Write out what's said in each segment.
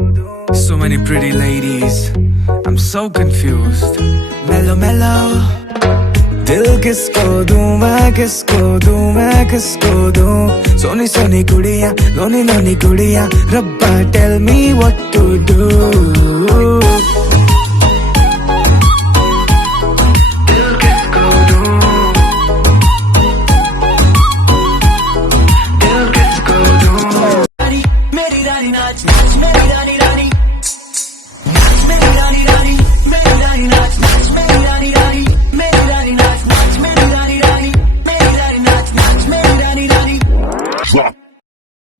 So many pretty ladies, I'm so confused. Mellow, mellow. दिल किसको दूं मैं किसको दूं मैं किसको दूं सोनी सोनी कुड़ियां लोनी लोनी कुड़ियां रब्बा tell me what to do दिल किसको दूं दिल किसको दूं मेरी रानी नाच नाच मेरी रानी रानी नाच मेरी रानी रानी मेरी रानी नाच नाच मेरी रानी रानी मेरी रानी नाच नाच मेरी रानी रानी मेरी रानी नाच नाच मेरी रानी रानी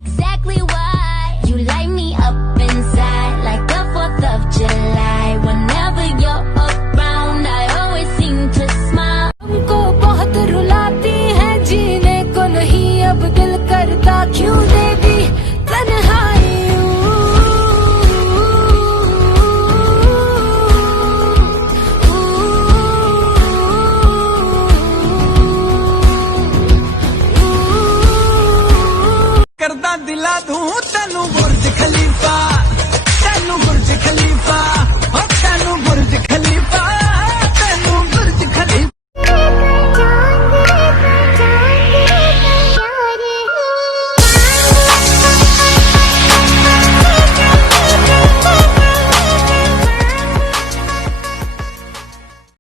Exactly why you light me up inside like the 4th of July. Whenever you're around, I always seem to smile. हमको बहुत रुलाती है जीने को नहीं अब दिल करता क्यों देवी तन्हाई करदा दिला दूं तेनू बुर्ज खलीफा